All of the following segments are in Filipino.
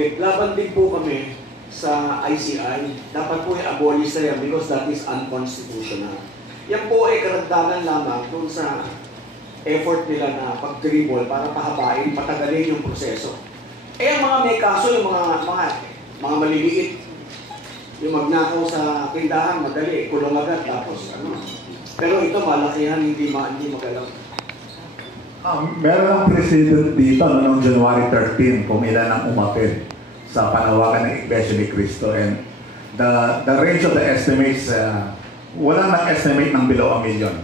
nabanggit, laban din po kami sa ICI. Dapat po i-abolish na yan because that is unconstitutional. Yan po ay karagdagan lamang doon sa effort nila na pag-dribble para pahabain, patagalin yung proseso. Eh, ang mga may kaso, yung mga maliliit, yung magnakaw sa tindahan, madali, kulong agad, tapos ano. Pero ito, malakihan, hindi magalaw. Meron ang president dito noong January 13 kung ilan ang umapil sa panawagan ng Iglesia ni Cristo, and the range of the estimates, walang nag-estimate ng below 1 million.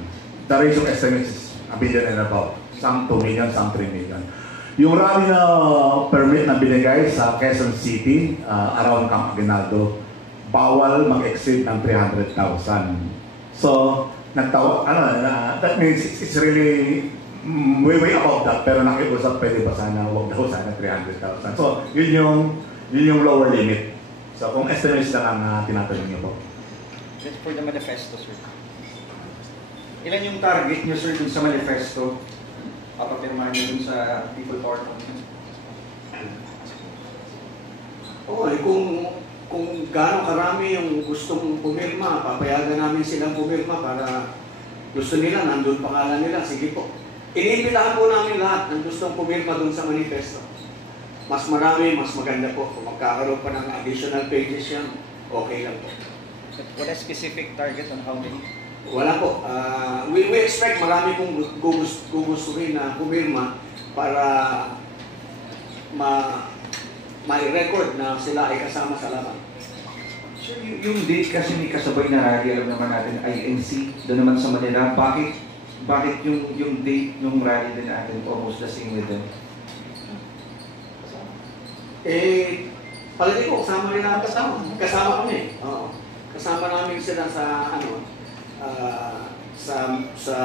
The range of estimates is 1 billion and above. Some 2 million, some 3 million. Yung rally na permit na binigay sa Quezon City, around Camp Aguinaldo, bawal mag-exceed ng 300,000. So, that means it's really way above that, pero nakiusap pwede ba sana, wag daw sana 300,000. So, yun yung lower limit. So, kung estimates lang ang tinatanong niyo po. That's for the manifesto, sir. Ilan yung target niyo, sir, dun sa manifesto? Papapirmahan niyo dun sa People Power Movement? Okay, kung gaano karami yung gustong pumirma, papayagan namin silang pumirma para gusto nila, nandun pangalan nila, sige po. Iniimbitahan po namin lahat ng gustong pumirma dun sa manifesto. Mas marami, mas maganda po. Kung magkakaroon pa ng additional pages yan, okay lang po. Wala specific target on how many? Wala po. We expect marami pong gugustuhin na pumirma para ma-record na sila ay kasama sa laban. Sir, yung date kasi may kasabay na rally, alam naman natin, INC, doon naman sa Manila. Bakit yung date ng rally din natin almost the same with them? Palagi ko, kasama rin namin kasama kami. Oo. Kasama namin sila sa sa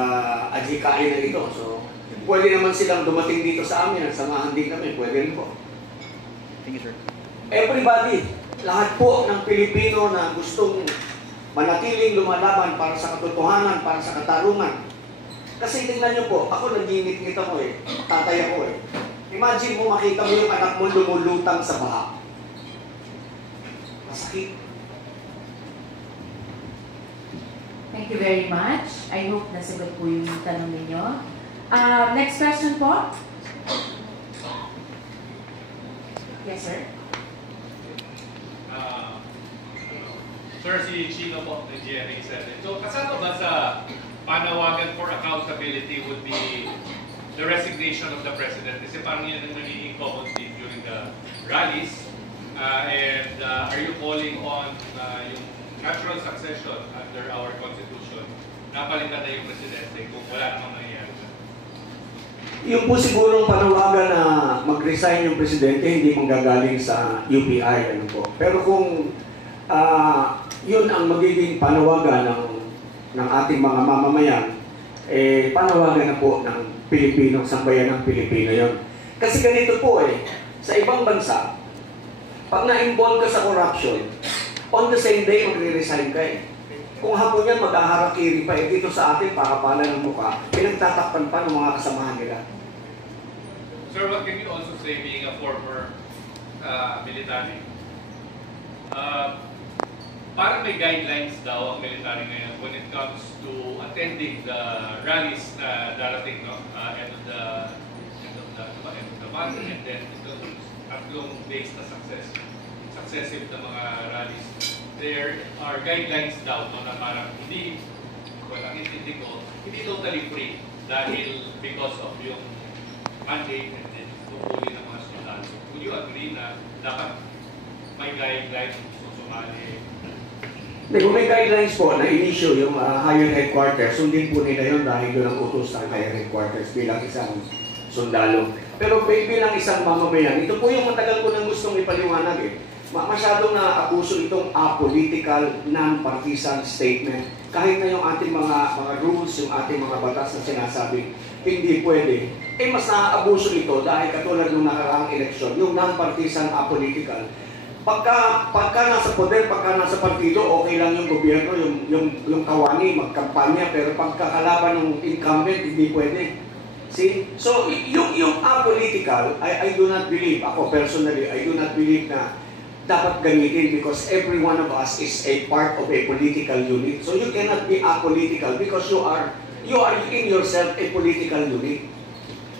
adhikain na ito. So, pwede naman silang dumating dito sa amin at samahan din kami. Pwede rin po. Thank you, sir. Everybody, lahat po ng Pilipino na gustong manatiling lumalaban para sa katotohanan, para sa katarungan. Kasi tingnan nyo po, ako nag-ingit-ngit ako tatay ako Imagine mo makita mo yung anak mo lumulutang sa baha. Masakit. Thank you very much. I hope nasagot po yung tanong ninyo. Next question po. Yes, sir. Sir, si Chino po ng GMA7. So, kasama ba sa panawagan for accountability would be the resignation of the President? Kasi parang yan ang nagiging common theme during the rallies. Are you calling on yung natural succession under our Constitution? Napalitan na yung Presidente kung wala namang nangyayari. Yung po sigurong panawagan na mag-resign yung Presidente, hindi manggagaling sa UPI. Pero kung yun ang magiging panawagan ng ating mga mamamayan, panawagan na po ng Pilipino, sambayan ng Pilipino yun. Kasi ganito po sa ibang bansa, pag na-involve ka sa corruption, on the same day magre-resign ka Kung hapon yan, mag-aharakiri pa dito sa atin, pakapala ng mukha, pinagtatakpan pa ng mga kasamahan nila. Sir, what can you also say being a former military? Parang may guidelines daw ang military ngayon when it comes to attending the rallies na darating, no? End of the month, and then itong tatlong days na successive na mga rallies. There are guidelines daw, no, na parang hindi, walang intindi ko, hindi totally free dahil because of yung mandate and then pupuli ng mga sundalo. Would you agree na dapat may guidelines kung sumali? Kung may guidelines po na in-issue yung higher headquarters, sundin po nila yun dahil yun ang utos ng higher headquarters bilang isang sundalo. Pero bilang isang mamamayan, ito po yung matagal ko nang gustong ipaliwanag masyadong na-abuso itong apolitical, non-partisan statement. Kahit na yung ating mga rules, yung ating mga batas na sinasabi, hindi pwede. Mas na-abuso ito dahil katulad ng nakaraang eleksyon, yung non-partisan, apolitical. Pagka nasa poder, pagka nasa partido, okay lang yung gobyerno, yung kawani, magkampanya, pero pagkakalaban ng incumbent, hindi pwede. See? So, yung apolitical, I do not believe, ako personally, I do not believe na dapat gamitin because every one of us is a part of a political unit. So, you cannot be apolitical because you are in yourself a political unit.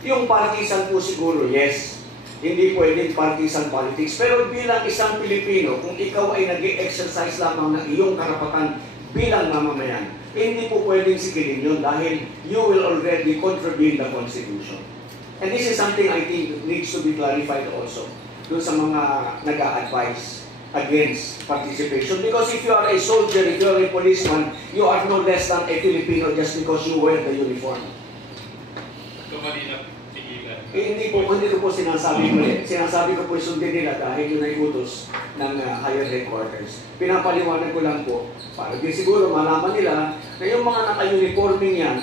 Yung partisan po siguro, yes, hindi pwedeng partisan politics. Pero bilang isang Pilipino, kung ikaw ay nag-exercise lamang ng iyong karapatan bilang mamamayan, hindi po pwedeng sigilin yun dahil you will already contravene the Constitution. And this is something I think needs to be clarified also doon sa mga nag-a-advise against participation. Because if you are a soldier, if you are a policeman, you are no less than a Filipino just because you wear the uniform. Hindi ko po sinasabi ko sinasabi ko po sundin nila dahil yun ay utos ng higher headquarters. Pinapaliwanag ko lang po para din siguro malaman nila na yung mga naka-uniforming yan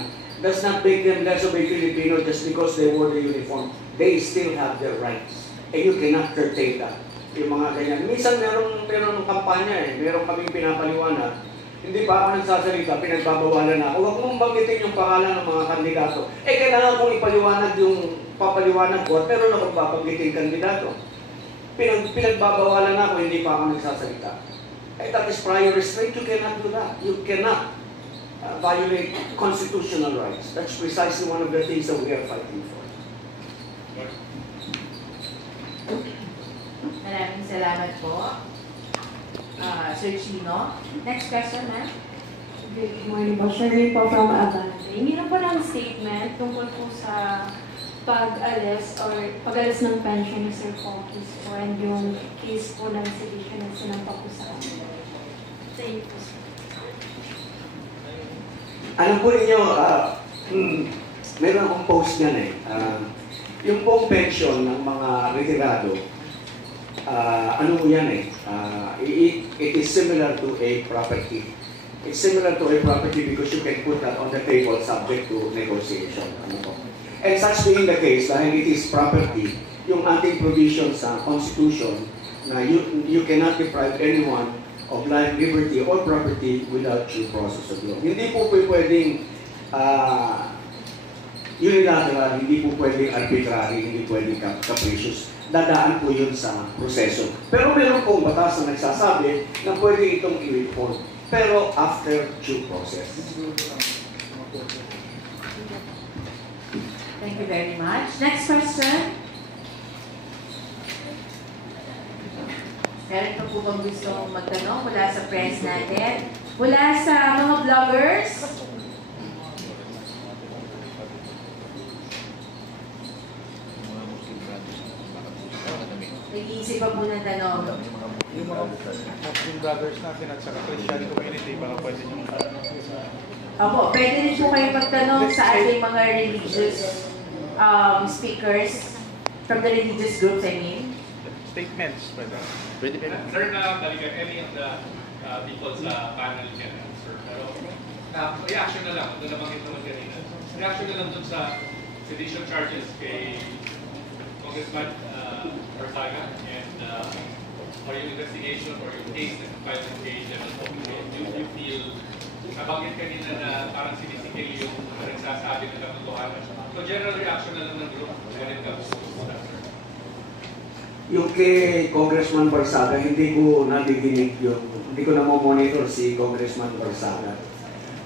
does not make them less of a Filipino just because they wore the uniform. They still have their rights. And you cannot curtail that. Yung mga ganyan. Minsan meron kampanya meron kaming pinapaliwanag. Hindi pa ako nagsasalita, pinagbabawalan na ako. Huwag mong banggitin yung pangalan ng mga kandidato. Kailangan kong papaliwanag ko at meron akong papanggitin kandidato. Pinagbabawalan na ako, hindi pa ako nagsasalita. That is prior restraint. You cannot do that. You cannot violate constitutional rights. That's precisely one of the things that we are fighting for. Maraming salamat po. Sir Chino. Next question, ma'am. Good morning po. Shirley po from Abante. Hindi na po ng statement tungkol po sa pag-alis ng pension ni Sir Focus po and yung case po ng sedition na sinampa po sa kanila. Thank you po, sir. Alam po ninyo, meron akong post yan yung pong pension ng mga retirado, ano yan it is similar to a property. It's similar to a property because you can put that on the table subject to negotiation. And such being the case, dahil it is property, yung ating provision sa Constitution na you cannot deprive anyone of life, liberty, or property without due process of law. Hindi po pwedeng unilateral, hindi po pwedeng arbitrary, hindi pwedeng capricious. Dadaan po yun sa proseso. Pero meron pong batas na nagsasabi na pwede itong i-report. Pero after due process. Thank you very much. Next question. Meron pa po bang gusto magtanong mula sa press natin? Mula sa mga vloggers? Nag-iisip pa po ng tanong. Yung mga Muslim brothers natin at saka Christian community, baka pwede nyo Opo, pwede rin po kayo magtanong sa ating mga religious speakers from the religious groups, I mean. statements. Sir, balikan any of the people sa panel can answer. Pero reaction na lang, ito nabanggit naman kanina. Reaction na lang dun sa sedition charges kay Congressman Barsaga and or yung investigation or yung case na filed kay General Pompeo. You feel, nabanggit kanina na parang sinisikil yung nagsasabi ng katotohanan. So general reaction na lang ng group when it comes to that, sir. Yung kay Congressman Barsaga, hindi ko nadidinig hindi ko na-monitor si Congressman Barsaga.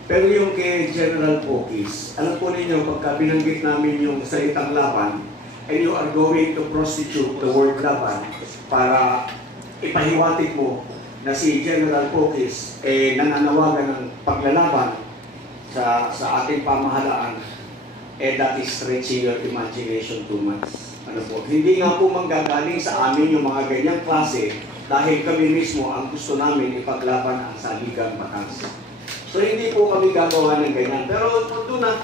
Pero yung kay General Pokis, alam po ninyo, pagka binanggit namin yung salitang laban, and you are going to prostitute the word laban para ipahiwatig mo na si General Pokis nananawagan ng paglalaban sa ating pamahalaan, that is stretching your imagination too much. Ano po? Hindi nga po manggagaling sa amin yung mga ganyang klase dahil kami mismo ang gusto namin ipaglaban ang saligang batas. So hindi po kami gagawa ng ganyan. Pero do not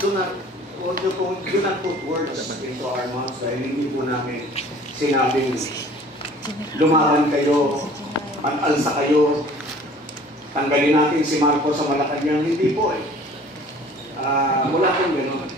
put words into our mouths dahil hindi po namin sinabing lumaban kayo, mag-alsa kayo, tanggalin natin si Marcos sa Malacanang. Hindi po wala pong gano'n.